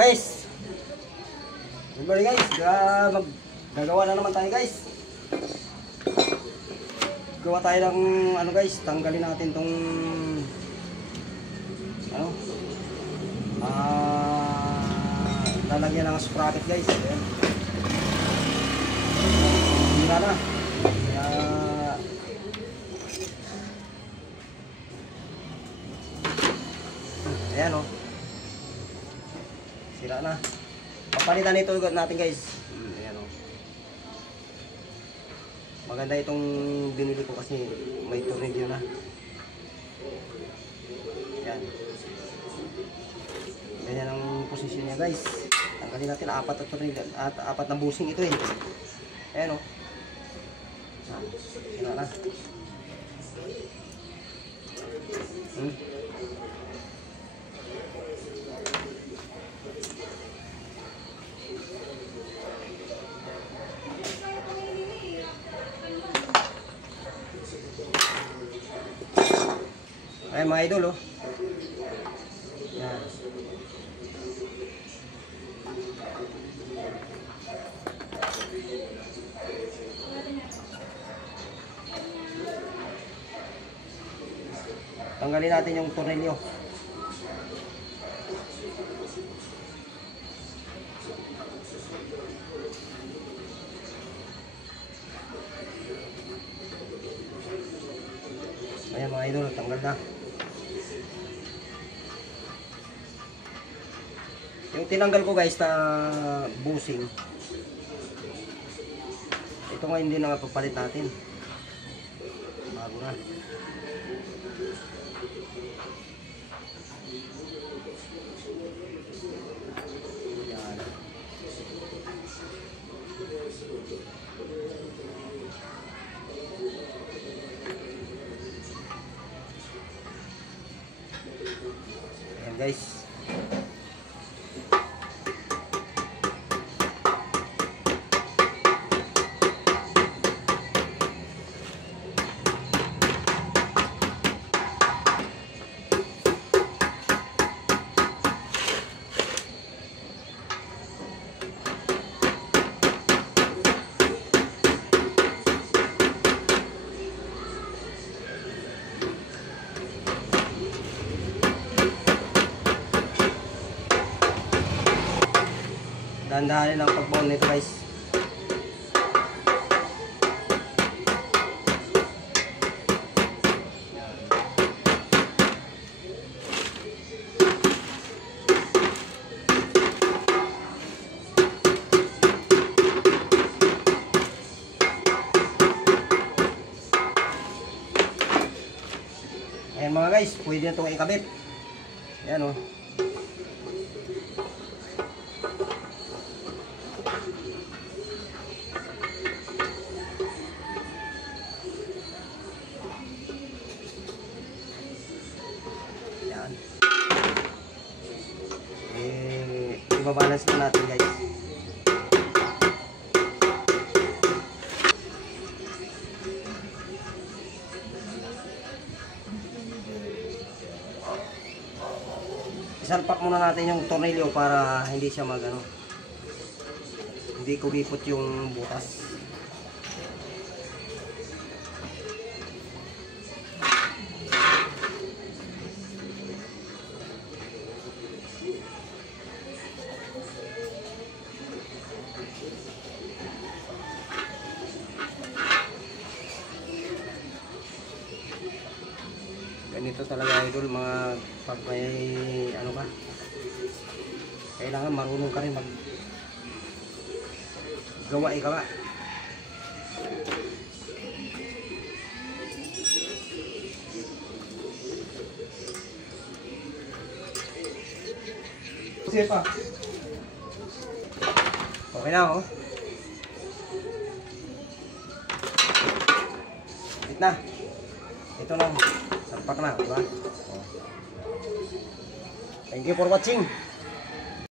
Guys, good morning guys. Gagawa na naman tayo guys. Gawa tayo ng ano guys, tanggalin natin tong ano lalagyan ng sprocket guys. Ayan. Hira na. Ayan o. Sira na. Papalitan ito natin guys. Ayan o. Maganda itong binili ko kasi may tornilyo na. Ayan. Ganyan ang posisyon niya guys. Tanggalin natin apat na tornilyo at apat na busing ito eh. Ayan o. Sira na. Ayan mga idol oh. Yan. Tanggalin natin yung tornilyo. Ayan mga idol, tanggal na. Yung tinanggal ko guys na busing, ito nga hindi na papalit natin, bago na. Yan. Ayan guys. Dahan-dahanin ang pagbaon nito guys. Ayan mga guys, pwede na itong ikabit. Ayan o. Ibabalance na natin guys. Isalpak muna natin yung tornilyo para hindi siya magano, hindi kumipot yung butas. Ganito talaga idol, mga pag may ano ka, kailangan marunong ka rin mag gawa ikaw. Kasi pa okay na oh. Bit na. Ito lang. Salpak na, diba? Thank you for watching.